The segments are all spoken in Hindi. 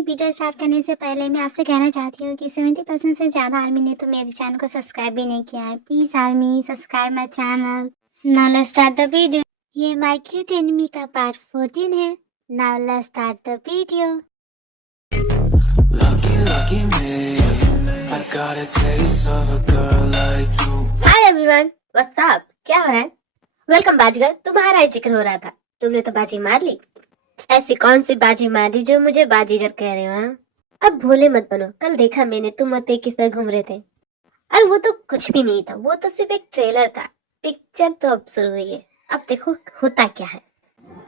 वीडियो स्टार्ट करने से पहले मैं आपसे कहना चाहती हूँ कि 70% से ज़्यादा आर्मी ने तो मेरे चैनल को सब्सक्राइब भी नहीं किया है। Please army subscribe my channel. Now let's start the video. ये माय क्यूट एनिमी का पार्ट 14 है। Now let's start the video. Lucky me, I got a taste of a girl like you. Hi everyone, what's up? क्या हो रहा है? वेलकम बाजीगर। तुम्हारा ही जिक्र हो रहा था, तुमने तो बाजी मार ली। ऐसी कौन सी बाजी मारी जो मुझे बाजीगर कह रहे हो? हाँ? अब भोले मत बनो। कल देखा मैंने तुम और ते किस तरह घूम रहे थे, और वो तो कुछ भी नहीं था, वो तो सिर्फ एक ट्रेलर था। पिक्चर तो अब शुरू हुई है, अब देखो होता क्या है।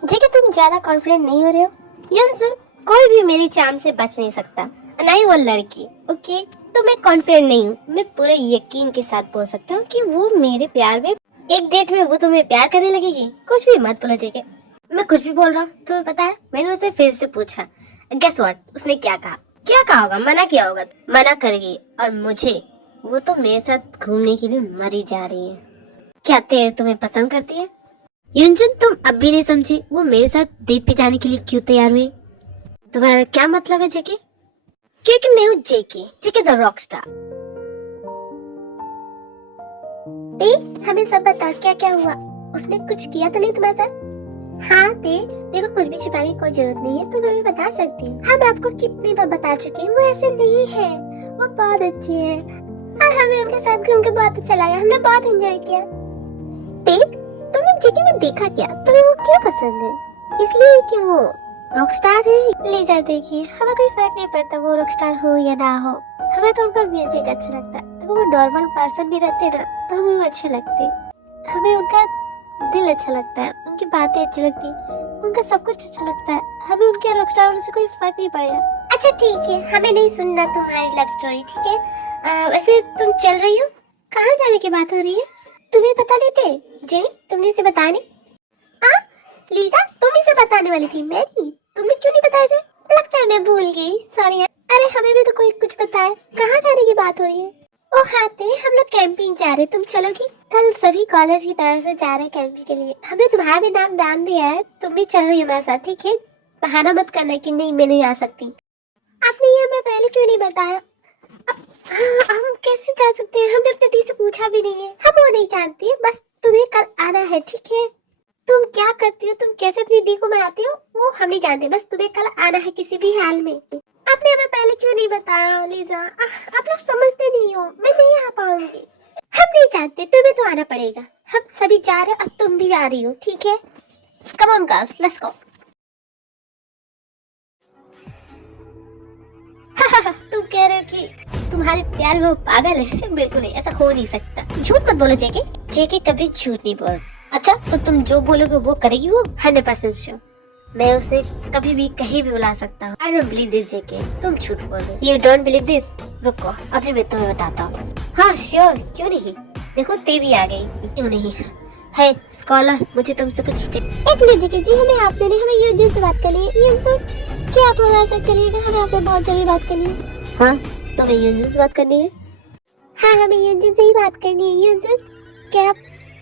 जेके तुम ज्यादा कॉन्फिडेंट नहीं हो रहे हो? युनसुन, कोई भी मेरी चाम से बच नहीं सकता, ना ही वो लड़की। ओके, तो मैं कॉन्फिडेंट नहीं हूँ। मैं पूरे यकीन के साथ बोल सकता हूँ कि वो मेरे प्यार में, एक डेट में वो तुम्हें प्यार करने लगेगी। कुछ भी मत बोलो जेके। मैं कुछ भी बोल रहा हूँ, तुम्हें पता है? मैंने उसे फिर से पूछा, गेस व्हाट? उसने क्या कहा? क्या कहा होगा? मना किया होगा। मना करेगी, और मुझे, वो तो मेरे साथ घूमने के लिए मरी जा रही है। क्या ते तुम्हें पसंद करती है? युनजुन, तुम अब भी नहीं समझी वो मेरे साथ डेट पे जाने के लिए क्यों तैयार हुई? तुम्हारा क्या मतलब है जेके? क्योंकि मैं हूँ जेके, जेके द रॉक स्टार। हमें सब बता, क्या क्या हुआ? उसने कुछ किया तो नहीं तुम्हारे साथ? हाँ देखो, कुछ भी छिपाने की कोई जरूरत नहीं है, तुम हमें बता सकती हो। हम आपको कितनी बार बता चुके हैं, वो ऐसे नहीं है, वो बहुत अच्छी है, और हमें उनके साथ घूम के बहुत अच्छा लगा, हमने बहुत एंजॉय किया। तुमने जेके में देखा क्या? तुम्हें वो क्यों पसंद है? इसलिए कि वो रॉकस्टार है? लीजा देखिए, हमें कोई फर्क नहीं पड़ता वो रॉकस्टार हो या ना हो, हमें तो उनका म्यूजिक अच्छा लगता है। अगर वो नॉर्मल पर्सन भी रहते ना तो हमें वो अच्छे लगते, हमें उनका दिल अच्छा लगता है, उनकी बातें अच्छी लगती, उनका सब कुछ अच्छा लगता है, हमें उनके रॉकस्टार होने से कोई फर्क नहीं पड़ेगा। अच्छा ठीक है, हमें नहीं सुनना तुम्हारी लव स्टोरी, ठीक है? वैसे तुम चल रही हो, कहाँ जाने की बात हो रही है? तुम्हें पता नहीं थे जे? तुमने इसे बताया नहीं? लीजा, तुम इसे बताने वाली थी, मैं नहीं। तुमने क्यों नहीं बताया? लगता है मैं भूल गई, सॉरी। अरे हमें भी तो कोई कुछ बताया। कहाँ जाने की बात हो रही है? ओ हाथे, हम लोग कैंपिंग जा रहे, तुम चलोगी? कल सभी कॉलेज की तरफ से जा रहे हैं कैंपिंग के लिए। हमने तुम्हारा भी नाम डाल दिया है, तुम भी चल रही हो हमारे साथ, ठीक है? बहाना मत करना कि नहीं मैं नहीं आ सकती। आपने ये हमें पहले क्यों नहीं बताया? अब हम कैसे जा सकते हैं? हमने अपने दी से पूछा भी नहीं है, हम वो नहीं जानते, बस तुम्हें कल आना है, ठीक है? तुम क्या करती हो, तुम कैसे अपनी दी को मनाती हो, वो हम नहीं जानते, बस तुम्हें कल आना है किसी भी हाल में। आपने हमें पहले क्यों नहीं बताया लीजा? आप लोग समझते नहीं हो, मैं नहीं आ पाऊंगी। हम नहीं चाहते, तुम्हें तो आना पड़ेगा। हम सभी जा रहे हैं और तुम भी जा रही हो, ठीक है? Come on girls, let's go. तुम कह रहे हो कि तुम्हारे प्यार में वो पागल है? बिल्कुल नहीं, ऐसा हो नहीं सकता। झूठ मत बोलो जेके, जेके कभी झूठ नहीं बोल। अच्छा, तो तुम जो बोलोगे वो करेगी वो? 100% श्योर। मैं उसे कभी भी कहीं भी बुला सकता हूँ। I don't believe this जेके, तुम झूठ बोल रहे हो। You don't believe this? रुको, अभी मैं तुम्हें बताता हूँ। हाँ श्योर, क्यों नहीं? देखो ते भी आ गई। क्यों नहीं? है स्कॉलर, मुझे तुमसे कुछ एक मिनट जेके जी, हमें आपसे नहीं, हमें यूनजुन से बात करनी है। यूनजुन, क्या आप हमारे साथ चलिएगा? हमें आपसे बहुत जरूरी बात करनी है। हाँ, तुम्हें यूनजुन से बात करनी है? हाँ, हमें यूनजुन से ही बात करनी है। यूनजुन, क्या आप?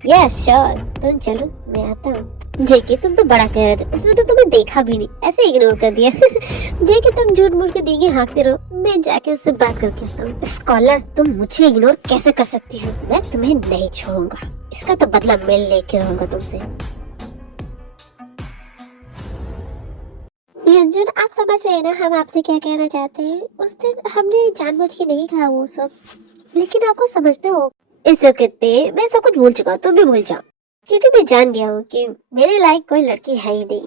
यस श्योर, तुम चलो, मैं आता हूँ। जेके, तुम तो बड़ा कह रहे थे, उसने तो तुम्हें देखा भी नहीं, ऐसे इग्नोर कर दिया। जेके, तुम झूठ मूठ के डींगे हाँकते रहो, मैं जाके उससे बात करके आता हूँ। स्कॉलर, तुम मुझे इग्नोर कैसे कर सकती हो? मैं तुम्हें नहीं छोड़ूंगा, इसका तो बदला मैं लेके रहूंगा तुमसे। युनजुन, आप समझ रहे हैं ना हम आपसे क्या कहना चाहते हैं? उस दिन हमने जानबूझ के नहीं कहा वो सब, लेकिन आपको समझना होगा। इस वक्त मैं सब कुछ भूल चुका, तुम भी भूल जाओ, क्योंकि मैं जान गया हूँ कि मेरे लायक कोई लड़की है ही नहीं।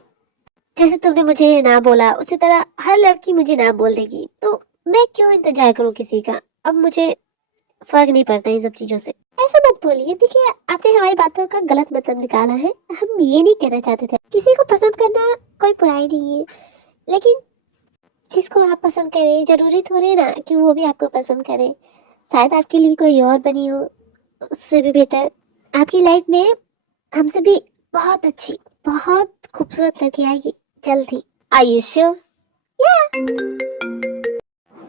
जैसे तुमने मुझे ना बोला, उसी तरह हर लड़की मुझे ना बोल देगी, तो मैं क्यों इंतजार करूँ किसी का? अब मुझे फर्क नहीं पड़ता इन सब चीजों से। ऐसा मत बोलिए, देखिए आपने हमारी बातों का गलत मतलब निकाला है। हम ये नहीं कहना चाहते थे, किसी को पसंद करना कोई बुराई नहीं है, लेकिन जिसको आप पसंद करें जरूरी थोड़ी ना कि वो भी आपको पसंद करे। शायद आपके लिए कोई और बनी हो, उससे भी बेटर। आपकी लाइफ में हमसे भी बहुत अच्छी, बहुत खूबसूरत लड़की आएगी जल्द ही। Are you sure? Yeah.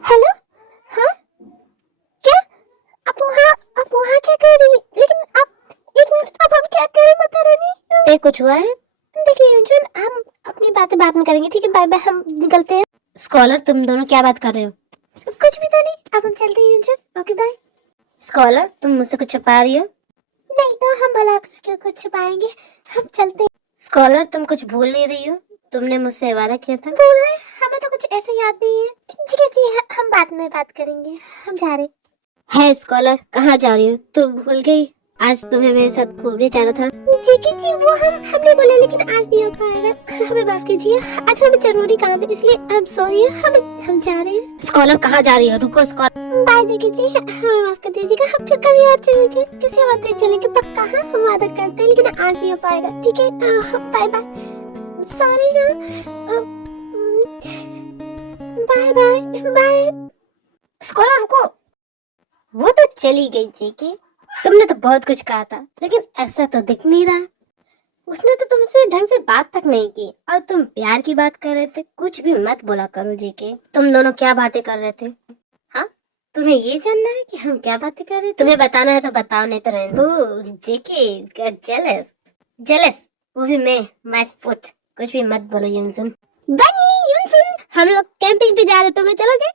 Hello, हाँ क्या? आप वहाँ क्या कर रही? लेकिन आप एक मिनट, अब हम क्या करें माता रानी? ते कुछ हुआ है? देखिए युनजुन, हम अपनी बातें बाद में करेंगे, ठीक है? बाय बाय, हम निकलते हैं। स्कॉलर तुम दोनों क्या बात कर रहे हो? कुछ भी तो नहीं, अब हम चलते हैं यूजन। Okay bye. स्कॉलर तुम मुझसे कुछ छुपा रही हो? नहीं तो हम भला आपसे क्यों कुछ छुपाएंगे, हम चलते हैं। स्कॉलर तुम कुछ भूल नहीं रही हो? तुमने मुझसे वादा किया था। बोल रहे हैं, हमें तो कुछ ऐसे याद नहीं है। जी जी, हम बाद में बात करेंगे, हम जा रहे हैं। है स्कॉलर, कहाँ जा रही हो? तुम भूल गई आज तुम्हें मेरे साथ घूमने जाना था। जी वो हमने बोला, लेकिन आज नहीं हो पाएगा, हमें माफ कीजिए, आज हमें जरूरी काम है, इसलिए हम सॉरी, हम जा रहे हैं। स्कॉलर कहाँ जा रही हो? रुको स्कॉलर। बाय जी, हमें माफ कर दीजिएगा, हम फिर कभी और चलेंगे, किसी और दिन चलेंगे पक्का। हाँ, हम वादा करते हैं, लेकिन आज नहीं हो पाएगा। ठीक है, bye bye. Sorry. Bye bye bye. Scholar रुको, वो तो चली गई जेके। तुमने तो बहुत कुछ कहा था, लेकिन ऐसा तो दिख नहीं रहा। उसने तो तुमसे ढंग से बात तक नहीं की और तुम प्यार की बात कर रहे थे। कुछ भी मत बोला करो जेके। तुम दोनों क्या बातें कर रहे थे? हाँ, तुम्हें ये जानना है कि हम क्या बातें कर रहे थे? तुम्हें बताना है तो बताओ, नहीं तो रहने दो। जेके गेट जेलस, वो भी मैं, माय फुट। कुछ भी मत बोलो युनसुन। बनी युनसुन, हम लोग कैंपिंग पे जा रहे, तुम्हें चलोगे?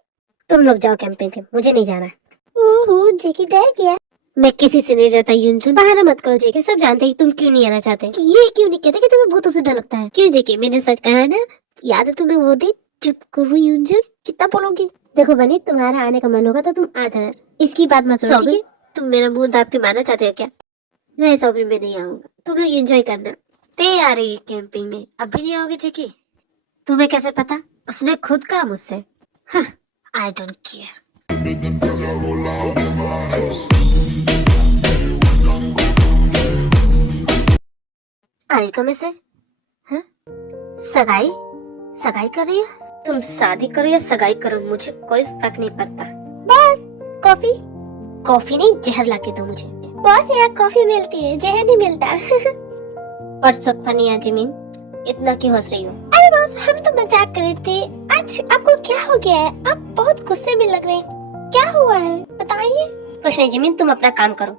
तुम लोग जाओ कैंपिंग पे, मुझे नहीं जाना है। ओहो, जेकी डर गया। मैं किसी से नहीं रहता युनसुन, बहाना मत करो जेके। सब जानते हैं कि तुम क्यों नहीं आना चाहते। ये क्यों नहीं कहते कि तुम्हें भूतों से डर लगता है? क्यों जेके, मैंने सच कहा है ना। याद है तुम्हें वो दिन? चुप करो युनसुन, कितना बोलोगी? देखो बनी, तुम्हारा आने का मन होगा तो तुम आ जाना, इसकी बात मत सुनो, ठीक है? तुम मेरा मुंह दाब के मारना चाहते हो क्या? नहीं सोबी, मैं नहीं आऊंगा, तुम लोग एंजॉय करना। ते आ रही है कैंपिंग में, अब भी नहीं आओगे जेके? तुम्हें कैसे पता? उसने खुद कहा मुझसे। I don't care. आई का मैसेज? सगाई कर रही है? तुम शादी करो या सगाई करो, मुझे कोई फर्क नहीं पड़ता। Boss, coffee. कॉफी नहीं, जहर लाके दो मुझे। बॉस, यहाँ कॉफी मिलती है, जहर नहीं मिलता। परसों फनी है जिमिन, इतना क्यों हंस रही हो? अरे बॉस, हम तो मजाक कर रहे थे। आज आपको क्या हो गया है? आप बहुत गुस्से में लग रहे हैं, क्या हुआ है बताइए। कुछ नहीं जिमिन, तुम अपना काम करो।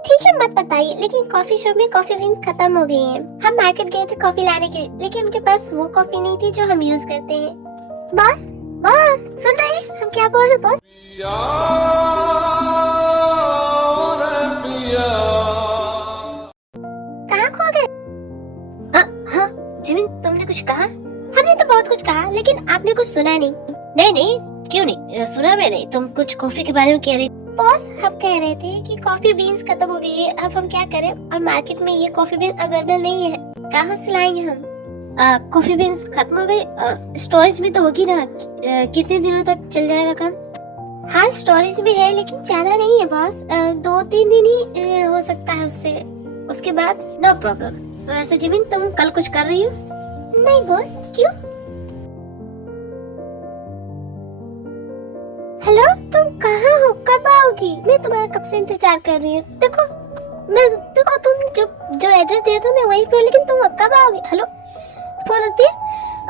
ठीक है, मत बताइए, लेकिन कॉफी शॉप में कॉफी बीन्स खत्म हो गई हैं। हम मार्केट गए थे कॉफी लाने के लिए, लेकिन उनके पास वो कॉफी नहीं थी जो हम यूज करते हैं। बॉस, बॉस सुन रहे हैं हम क्या बोल रहे हैं? बॉस, कहाँ खो गए? हाँ जिमिन, तुमने कुछ कहा? हमने तो बहुत कुछ कहा, लेकिन आपने कुछ सुना नहीं। नहीं, क्यों नहीं सुना मैंने। तुम कुछ कॉफी के बारे में कह रही। बॉस, हम कह रहे थे कि कॉफी बीन्स खत्म हो गई है, अब हम क्या करें? और मार्केट में ये कॉफी बीन्स अवेलेबल नहीं है, कहाँ से लाएंगे हम? कॉफी बीन्स खत्म हो गई? स्टोरेज में तो होगी ना। कितने दिनों तक चल जाएगा काम? हाँ, स्टोरेज में है, लेकिन ज्यादा नहीं है बॉस। 2-3 दिन ही हो सकता है उससे, उसके बाद। No problem. वैसे जिमिन, तुम कल कुछ कर रही हो? नहीं बॉस, क्यों? हेलो, तुम कहाँ हो? कब आओगी? मैं तुम्हारा कब से इंतजार कर रही हूँ। देखो तुम जो एड्रेस दिया था मैं वहीं पे हूँ, लेकिन तुम अब कब आओगी? हेलो, फोन रख दिया,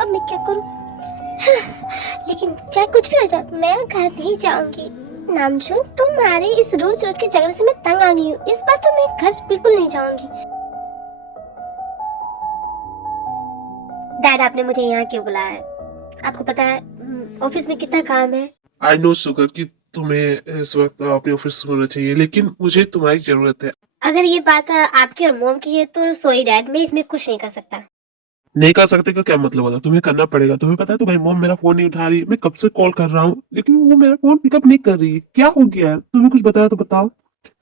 अब मैं क्या करूँ? लेकिन चाहे कुछ भी हो जाए, मैं घर नहीं जाऊंगी। नामचून, तुम्हारे इस रोज रोज के झगड़े से मैं तंग आ गई हूँ। इस बार तो मैं घर बिल्कुल नहीं जाऊंगी। डैड, आपने मुझे यहाँ क्यों बुलाया है? आपको पता है ऑफिस में कितना काम है। आई नो सुगर कि तुम्हें इस वक्त अपने ऑफिस में होना चाहिए, लेकिन मुझे तुम्हारी जरूरत है। अगर ये बात आपकी और मोम की है तो सॉरी डैड, मैं इसमें कुछ नहीं कर सकता। नहीं कर सकते का क्या मतलब होता? तुम्हें करना पड़ेगा। तुम्हें पता है तुम्हारी मॉम मेरा फोन नहीं उठा रही है। मैं कब से कॉल कर रहा हूँ, लेकिन वो मेरा फोन पिकअप नहीं कर रही है। क्या हो गया है? तुम्हें कुछ बताया तो बताओ।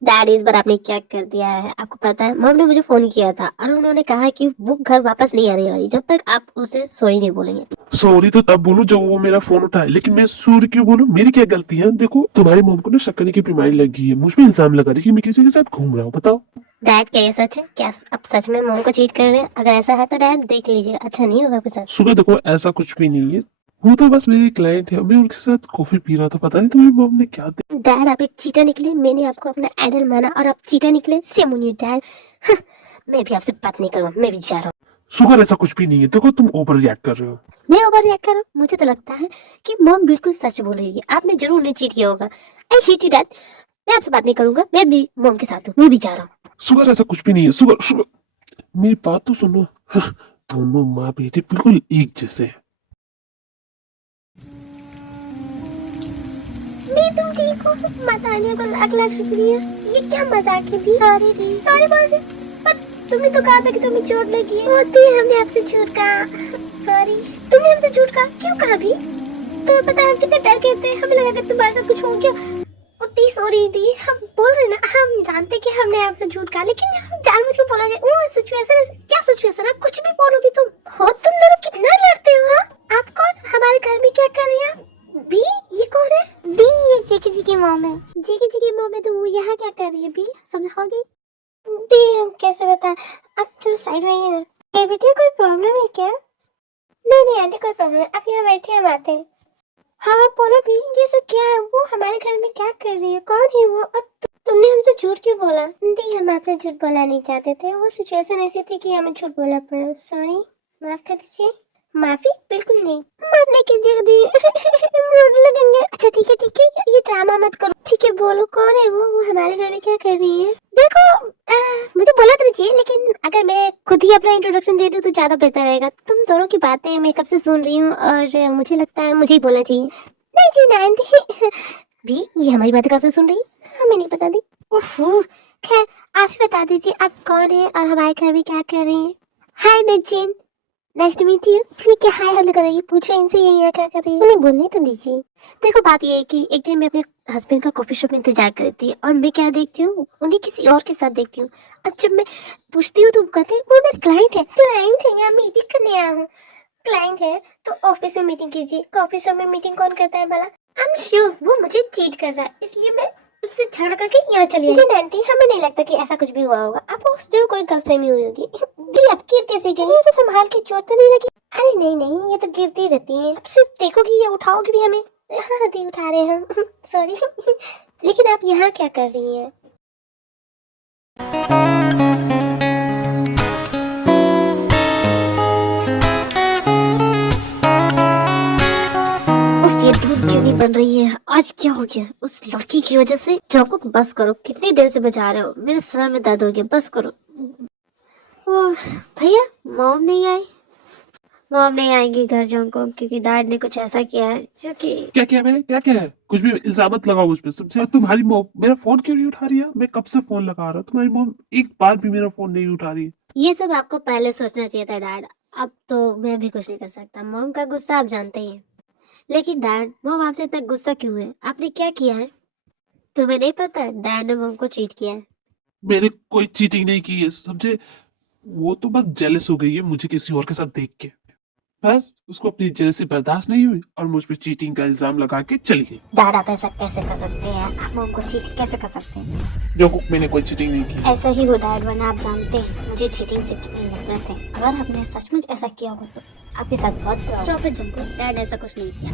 डैड, इस बार आपने क्या कर दिया है? आपको पता है मॉम ने मुझे फोन किया था और उन्होंने कहा कि वो घर वापस नहीं आने वाली जब तक आप उसे सॉरी नहीं बोलेंगे। सॉरी तो तब बोलूं जब वो मेरा फोन उठाए, लेकिन मैं सॉरी क्यों बोलूं? मेरी क्या गलती है? देखो, तुम्हारी मॉम को ना शक करने की बीमारी लगी है, मुझ पे इल्जाम लगा रही है कि मैं किसी के साथ घूम रहा हूँ। बताओ डैड, क्या ये सच है? क्या आप सच में मॉम को चीट कर रहे हैं? अगर ऐसा है तो डैड देख लीजिए, अच्छा नहीं होगा आपके साथ। सुबह देखो, ऐसा कुछ भी नहीं है। वो तो बस मेरी क्लाइंट है, मैं उनके साथ कॉफी पी रहा था। पता नहीं तुम्हारी मॉम ने क्या दिया। डैड, आप एक चीटर निकले। मैंने आपको अपना आइडल माना और आप चीटर निकले। Same on you dad. मैं भी आपसे बात नहीं करूँगा, मैं भी जा रहा हूँ। सुगर, ऐसा कुछ भी नहीं है। देखो, तुम ओवर रिएक्ट कर रहे हो। मैं ओवर रिएक्ट कर रहा हूँ? मुझे तो लगता है कि मॉम बिल्कुल सच बोल रही है। आपने जरूर उन्हें चीट किया होगा। आई हेट यू डैड, मैं आपसे बात नहीं करूंगा। मैं भी मॉम के साथ हूँ, मैं भी जा रहा हूँ। सुगर, ऐसा कुछ भी नहीं है। सुगर मेरी बात तो सुनो। दोनों माँ बेटे बिल्कुल एक जैसे हैं। दी तुम ठीक हो? बताने को लाख लाख शुक्रिया। ये क्या मजाक है दी? सॉरी दी। सॉरी बोल रही, पर तुमने तो कहा था कि तुम्हें चोट लगी है। वो दी हमने आपसे झूठ कहा। सॉरी। तुमने हमसे झूठ कहा? क्यों कहा भी? तुम्हें पता है हम कितने डर गए थे, हमें लगा कि तुम्हारे साथ कुछ हो गया। उतनी सॉरी दी। हम बोल रहे ना, हम जानते कि हमने आपसे झूठ कहा, लेकिन हम जानबूझ के बोला जाए। वो सिचुएशन क्या सिचुएशन है? कुछ भी बोलोगी तुम। हो तुम दोनों कितना लड़ते हो? हाँ? आप कौन? हमारे घर में क्या कर रही हैं? बी ये कौन है? बी ये जेके जी की मॉम है। जेके जी की मॉम है तो वो यहाँ क्या कर रही है? बी समझाओगी? दी हम कैसे बताएं? अब चलो साइड में ही है। बेटे कोई प्रॉब्लम है क्या? नहीं नहीं आंटी कोई प्रॉब्लम है, आप यहाँ बैठे हम आते हैं। हाँ बोलो भी, ये सब क्या है? वो हमारे घर में क्या कर रही है? कौन है वो? और तुमने हमसे झूठ क्यों बोला? दी हम आपसे झूठ बोला नहीं चाहते थे, वो सिचुएशन ऐसी थी कि हमें झूठ बोला पड़ा। सॉरी, माफ कर दीजिए। माफी बिल्कुल नहीं, माफ नहीं कीजिएगा दी। रोने लगेंगे। अच्छा ठीक है, ये ड्रामा मत करो। ठीक है बोलो कौन है वो हमारे घर में क्या कर रही है? देखो मुझे बोला तो दीजिए, लेकिन अगर मैं खुद ही अपना इंट्रोडक्शन दे दूं तो ज्यादा बेहतर रहेगा। तुम दोनों की बातें मैं कब से सुन रही हूँ और मुझे लगता है मुझे ही बोलना चाहिए। नहीं जी नहीं भी, ये हमारी बातें कब से सुन रही? हमें नहीं पता दी। ओह खैर आप ही बता दीजिए आप कौन है और हमारे घर में क्या कर रही है? हाय मैं जिन, नाइस टू मीट यू। ठीक है हाय हेलो करेगी, पूछो इनसे ये यहाँ क्या कर रही है? उन्हें बोलने तो दीजिए। देखो बात ये है कि एक दिन मैं अपने हस्बैंड का कॉफी शॉप में इंतजार कर रही थी और मैं क्या देखती हूँ, उन्हें किसी और के साथ देखती हूँ। और जब मैं पूछती हूँ तो वो कहते हैं वो मेरे क्लाइंट है। क्लाइंट है? यहाँ मीटिंग करने आया हूँ। क्लाइंट है तो ऑफिस में मीटिंग कीजिए, कॉफी शॉप में मीटिंग कौन करता है भला? आई एम श्योर वो मुझे चीट कर रहा है, इसलिए मैं उससे झगड़ करके यहाँ चली आई। जी आंटी हमें नहीं लगता कि ऐसा कुछ भी हुआ होगा, आपको जरूर कोई गलतफहमी हुई होगी। दी आप गिर कैसे गिरी? मुझे संभाल के चोट तो नहीं लगी? अरे नहीं ये तो गिरती रहती है। अब सिर्फ देखोगी या उठाओगी भी हमें? हाँ दी उठा रहे हैं हम। सॉरी। लेकिन आप यहाँ क्या कर रही हैं? ये दूध क्यों नहीं बन रही है? आज क्या हो गया उस लड़की की वजह से? चौको बस करो, कितनी देर से बजा रहे हो? मेरे सर में दर्द हो गया, बस करो। ओह भैया मॉम नहीं आएगी घर जाऊँ को, क्योंकि डैड ने कुछ ऐसा किया है जो कि क्या किया मैंने? क्या है? कुछ भी इल्जाम मत लगाओ मुझ पे। समझे? और तुम्हारी मॉम मेरा फोन क्यों नहीं उठा रही है? मैं कब से फोन लगा रहा हूँ, तुम्हारी मॉम एक बार भी मेरा फोन नहीं उठा रही है। ये सब आपको पहले सोचना चाहिए था डैड। अब तो मैं भी कुछ नहीं कर सकता, मॉम का गुस्सा आप जानते ही हैं। लेकिन डैड मॉम आपसे इतना गुस्सा क्यों है? आपने क्या किया है? तुम्हें नहीं पता डैड ने मॉम को चीट किया है। मैंने कोई चीटिंग नहीं की है, समझे? वो तो बस जेलस हो गई है मुझे किसी और के साथ देख के। बस उसको अपनी जेलसी बर्दाश्त नहीं हुई और मुझ पे चीटिंग का इल्जाम लगा के चली गई। डैड आप ऐसा कैसे कर सकते हैं? आप मॉम को चीट कैसे कर सकते हैं? जो मैंने कोई चीटिंग नहीं की। ऐसा ही हो डैड, वरना आप जानते हैं मुझे चीटिंग से कितनी नफरत है। अगर आपने सचमुच ऐसा किया हो तो आपके साथ बहुत स्टॉप इट जंको, डैड ऐसा कुछ नहीं किया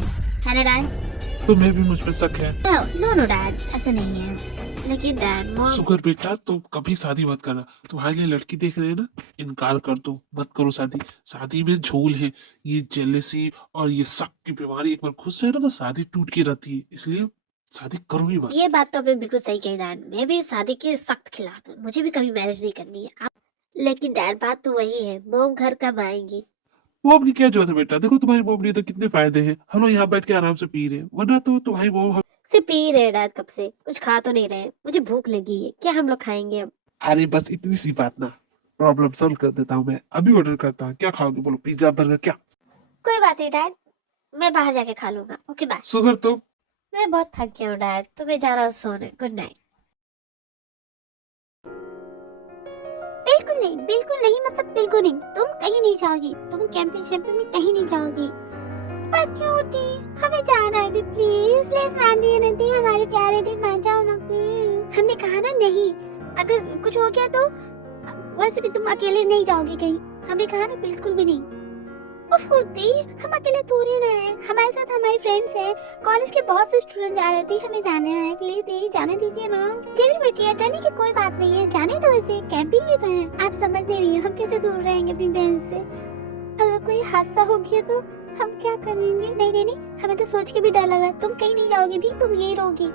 है ना डैड? तुम्हें भी मुझ पे शक है? नो डैड ऐसा नहीं है। लेकिन डैड मॉम शुगर बेटा तो कभी शादी मत करना। तुम्हारे लिए लड़की देख रहे हैं ना, इनकार कर दो, मत करो शादी। शादी में झोल है, ये जेलसी और ये शक की बीमारी एक बार घुस जाए ना तो शादी टूट के रहती है, इसलिए शादी करो ही मत। ये बात तो आपने बिल्कुल सही कही डैड, मैं भी शादी के सख्त खिलाफ हूँ, मुझे भी कभी मैरिज नहीं करनी है आप। लेकिन डैड बात तो वही है, मॉम घर कब आएंगी? मॉम की क्या जरूरत है बेटा? देखो तुम्हारी मॉम ने तो कितने फायदे हैं, हम लोग यहाँ बैठ के आराम से पी रहे हैं, वरना तो तुम्हारी मॉम से पी रहे डैड कब से, कुछ खा तो नहीं रहे। मुझे भूख लगी है, क्या हम लोग खाएंगे अब? अरे बस इतनी सी बात ना, प्रॉब्लम सॉल्व कर देता हूँ मैं। अभी ऑर्डर करता हूँ, क्या खाओगे बोलो? पिज्जा बर्गर क्या? कोई बात नहीं डैड, मैं बाहर जाके खा लूंगा। Okay bye. शुगर तो मैं बहुत थक गया हूँ डैड, तो मैं जा रहा हूँ सोने। Good night. बिल्कुल नहीं मतलब बिल्कुल नहीं, तुम कहीं नहीं जाओगी, तुम कैंपिंग शैम्पिंग में कहीं नहीं जाओगी। पर क्यों दी, हमें जाना है दी, प्लीज लेट्स मानिए ना दी, हमारे प्यारे दी मान जाओ ना प्लीज। हमने कहा ना नहीं, अगर कुछ हो गया तो वैसे भी तुम अकेले नहीं जाओगी कहीं, हमने कहा ना बिल्कुल भी नहीं। दी हम अकेले थोड़ी ना है, हमारे साथ हमारी फ्रेंड्स है, कॉलेज के बहुत से स्टूडेंट जा रहे थे, हमें जाने हैं। प्लीज दी जाने दीजिए ना। जी बेटी डरने की कोई बात नहीं है, जाने दो इसे, कैंपिंग ही तो है। आप समझ नहीं रही हो हम कैसे दूर रहेंगे अपनी बहन से? अगर कोई हादसा हो गया तो हम क्या करेंगे? नहीं हमें तो सोच के भी डर लगा। तुम कहीं नहीं जाओगी भी, तुम यही रहोगी।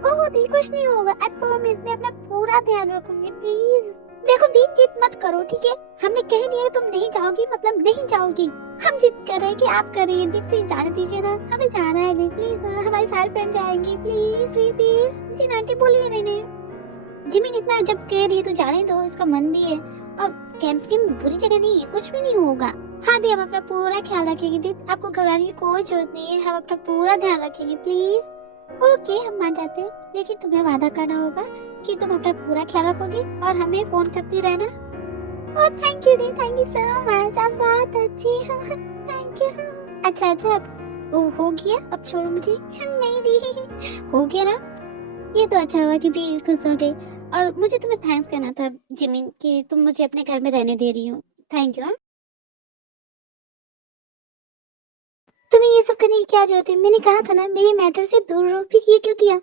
ओह दी कुछ नहीं होगा, आई प्रॉमिस, मैं अपना पूरा ध्यान रखूंगी। प्लीज देखो दी जिद मत करो ठीक है, हमने कह दिया तुम नहीं जाओगी मतलब नहीं जाओगी। हम जिद कर रहे हैं कि आप करिए दी, प्लीज जाने दीजिए ना, हमें जाना है दी, प्लीज ना, हमारी सारी फ्रेंड जाएंगी, प्लीज प्लीज प्लीज जी आंटी बोलिए नहीं। जिमिन इतना जब कह रही है तो जाने दो, इसका मन भी है और कैंपिंग बुरी जगह नहीं है, कुछ भी नहीं होगा। हाँ दी, हम अपना पूरा ख्याल रखेंगे दी, आपको घबराने की कोई जरूरत नहीं है, हम अपना पूरा ध्यान रखेंगे प्लीज। ओके हम मान जाते हैं, लेकिन तुम्हें वादा करना होगा कि तुम अपना पूरा ख्याल रखोगी और हमें फोन करती रहना। Oh thank you the, thank you so much, आप बहुत अच्छी हो, थैंक यू। अच्छा अब वो हो गया, अब छोड़ो मुझे। नहीं दी हो गया ना, ये तो अच्छा हुआ कि भी खुश हो गई। और मुझे तुम्हें थैंक्स कहना था जिमिन कि तुम मुझे अपने घर में रहने दे रही हो, थैंक यू। तुम्हें ये सब करने की क्या जरूरत है, मैंने कहा था ना मेरे मैटर से दूर रहो, फिर ये क्यों किया?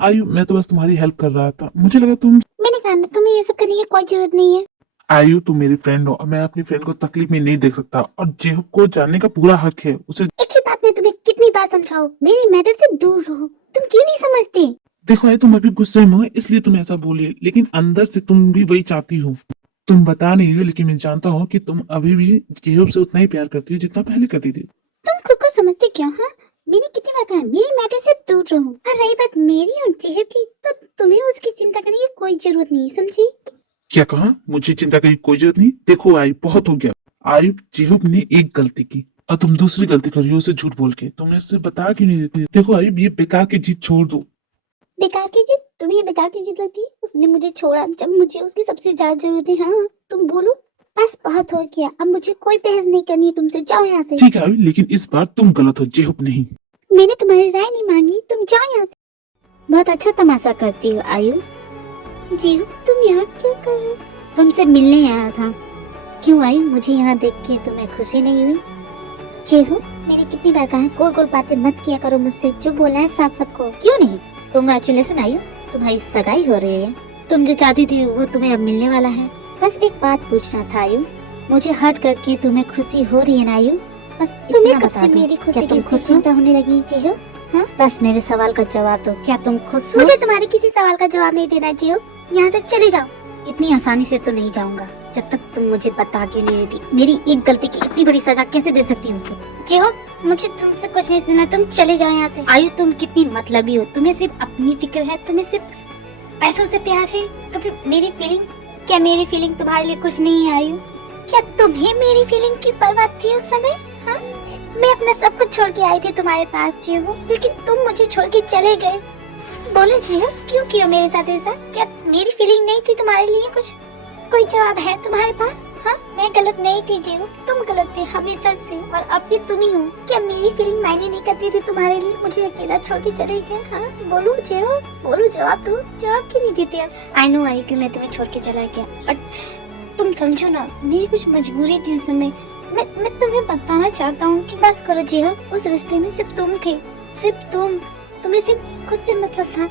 आयु मैं तो बस तुम्हारी हेल्प कर रहा था, मुझे लगा तुम। मैंने कहा ना तुम्हें ये सब करने की कोई जरूरत नहीं है। आयु तुम मेरी फ्रेंड हो और मैं अपनी फ्रेंड को तकलीफ में नहीं देख सकता, और जेहब को जानने का पूरा हक है, उसे। एक ही बात में तुम्हें कितनी बार समझाओ, मेरे मैटर से दूर रहो, तुम क्यों नहीं समझते? देखो आयु तुम अभी गुस्से में हो इसलिए तुम ऐसा बोले, लेकिन अंदर से तुम भी वही चाहती हो। तुम बता नहीं रहे लेकिन मैं जानता हूँ कि तुम अभी भी जेहब से उतना ही प्यार करती हो जितना पहले करती थी। तुम खुद को समझते क्यों? हाँ मैंने कितनी बार कहा मेरे मैटर से दूर रहो। और रही बात मेरी और जेहब की, तो तुम्हें उसकी चिंता करने की कोई जरूरत नहीं, समझी? क्या कहा? मुझे चिंता करने की कोई जरूरत नहीं। देखो आयु बहुत हो गया। आयु जेहब ने एक गलती की और तुम दूसरी गलती कर रही हो, उसे झूठ बोल के। तुमने उससे बता क्यों नहीं देती? देखो आयु ये बेकार की जिद छोड़ दो। बेकार की जिद? तुम्हें ये बेकार की जिद लगती है? उसने मुझे छोड़ा जब मुझे उसकी सबसे ज्यादा जरूरत है। हाँ तुम बोलो। बस बहुत हो गया, अब मुझे कोई बहस नहीं करनी है तुमसे, जाओ यहाँ से। ठीक है आयु, लेकिन इस बार तुम गलत हो, जेहब नहीं। मैंने तुम्हारी राय नहीं मांगी, तुम जाओ यहाँ से। बहुत अच्छा तमाशा करती हो आयु। जी तुम यहाँ क्या कर रहे हो? तुमसे मिलने आया था। क्यों आयु, मुझे यहाँ देख के तुम्हें खुशी नहीं हुई? जेहू मैंने कितनी बार कहा है गोल गोल बातें मत किया करो मुझसे, जो बोलना है साफ सबको। क्यों नहीं? कांग्रेचुलेशन आयु, तुम्हारी सगाई हो रही है। तुम जो चाहती थी वो तुम्हें अब मिलने वाला है। बस एक बात पूछना था आयु, मुझे हर्ट करके तुम्हें खुशी हो रही है ना आयु? बस तुम्हें कब से मेरी खुशी की चिंता होने लगी जेहू? हाँ बस मेरे सवाल का जवाब दो, क्या तुम खुश हो? मुझे तुम्हारे किसी सवाल का जवाब नहीं देना जेहू, यहाँ से चले जाओ। इतनी आसानी से तो नहीं जाऊंगा जब तक तुम मुझे बता क्यों नहीं देती। मेरी एक गलती की इतनी बड़ी सजा कैसे दे सकती हूँ? जेहू मुझे तुमसे कुछ नहीं सुना, तुम चले जाओ यहाँ से। आयु तुम कितनी मतलबी हो, तुम्हें सिर्फ अपनी फिक्र है, तुम्हें सिर्फ पैसों से प्यार है, कभी मेरी फीलिंग? क्या मेरी फीलिंग तुम्हारे लिए कुछ नहीं है आयु? क्या तुम्हें मेरी फीलिंग की परवाह थी उस समय? हाँ मैं अपना सब कुछ छोड़ के आई थी तुम्हारे पास जेहू, लेकिन तुम मुझे छोड़ के चले गए। बोलो जेहू क्यों किया मेरे साथ ऐसा? क्या मेरी फीलिंग नहीं थी तुम्हारे लिए? कुछ कोई जवाब है तुम्हारे पास? हाँ मैं गलत नहीं थी जेहू, तुम गलत थे हमेशा से, और अब भी तुम ही हो। क्या मेरी फीलिंग मायने नहीं करती थी तुम्हारे लिए? मुझे अकेला छोड़ के चले गए। हाँ बोलो जेहू, बोलो, जवाब दो। जवाब क्यों नहीं देते? आई नो आई कि मैं तुम्हें छोड़ के चला गया, बट तुम समझो ना मेरी कुछ मजबूरी थी उस समय। मैं तुम्हें बताना चाहता हूँ कि बस करो जेहू, उस रिश्ते में सिर्फ तुम थे, सिर्फ तुम। तुम्हें सिर्फ खुद से मतलब था,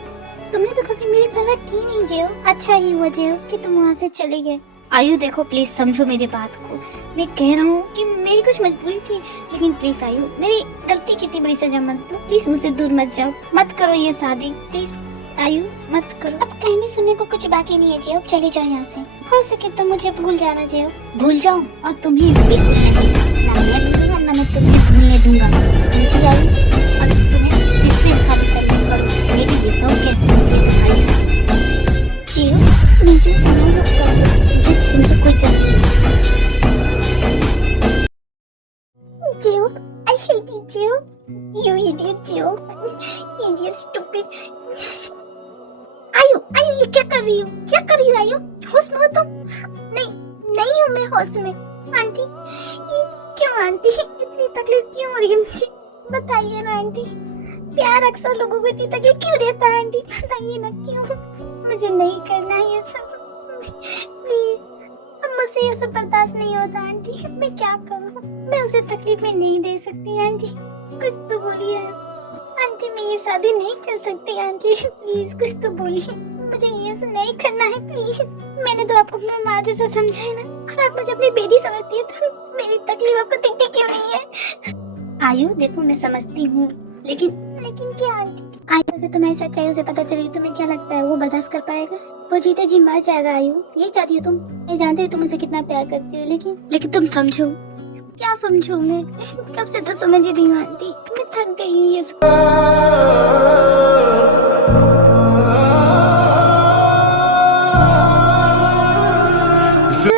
तुमने तो कभी मेरी परवाह की नहीं जेहू। अच्छा ही हुआ जेहू कि तुम वहाँ से चले गए। आयु देखो प्लीज समझो मेरी बात को, मैं कह रहा हूँ कि मेरी कुछ मजबूरी थी, लेकिन प्लीज आयु मेरी गलती की इतनी बड़ी सजा मत दो, प्लीज मुझसे दूर मत जाओ, मत करो ये शादी, प्लीज आयु मत करो। अब कहने सुनने को कुछ बाकी नहीं है जेहू, चले जाओ यहाँ से। हो सके तो मुझे भूल जाना जेहू। भूल जाओ और तुम्हें भी खुश रहेंगे, ना मैं भूलूंगा ना मैं तुम्हें भूलने दूंगा, समझी आयु? और तुम्हें जिससे शादी करनी करो, मेरी जीता हूँ कैसे जेहू, मुझे मना मत करो, तुमसे कोई डर नहीं। जेहू I hate you जेहू, you idiot जेहू, idiot stupid। आयु आयु ये क्या कर रही हो? क्या कर रही हो आयु? होश में हो तुम? नहीं नहीं हूँ मैं होश में। आंटी ये क्यों आंटी, इतनी तकलीफ क्यों हो रही है मुझे? बताइए ना आंटी, प्यार अक्सर लोगों को इतनी तकलीफ क्यों देता है आंटी? बताइए ना क्यों? मुझे नहीं करना है ये सब, प्लीज। अब मुझसे ये सब बर्दाश्त नहीं होता आंटी, मैं क्या करूँ? मैं उसे तकलीफ में नहीं दे सकती आंटी, कुछ तो बोलिए आंटी। मैं ये शादी नहीं कर सकती आंटी, प्लीज कुछ तो बोलिए, मुझे ये सब नहीं करना है प्लीज। मैंने तो आपको अपनी माँ जैसा समझा है ना, और आप मुझे अपनी बेटी समझती है, तो मेरी तकलीफ आपको दिखती क्यों नहीं है? आयु देखो मैं समझती हूँ, लेकिन क्या आंटी? आयु अगर तुम्हारी सच्चाई उसे पता चलेगी तुम्हें क्या लगता है वो बर्दाश्त कर पाएगा? वो जीते जी मर जाएगा आयु, ये चाहती हो तुम? मैं जानती हूँ तुम उसे कितना प्यार करती हो, लेकिन तुम समझो क्या समझूं मैं? कब से तो समझ ही नहीं आती, मैं थक गई हूँ ये सब। तो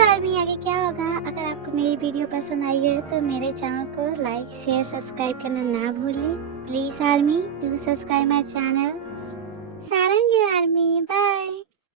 आर्मी आगे क्या होगा? अगर आपको मेरी वीडियो पसंद आई है तो मेरे चैनल को लाइक शेयर सब्सक्राइब करना ना भूलें। Please army do subscribe my channel. Sarangi army, bye.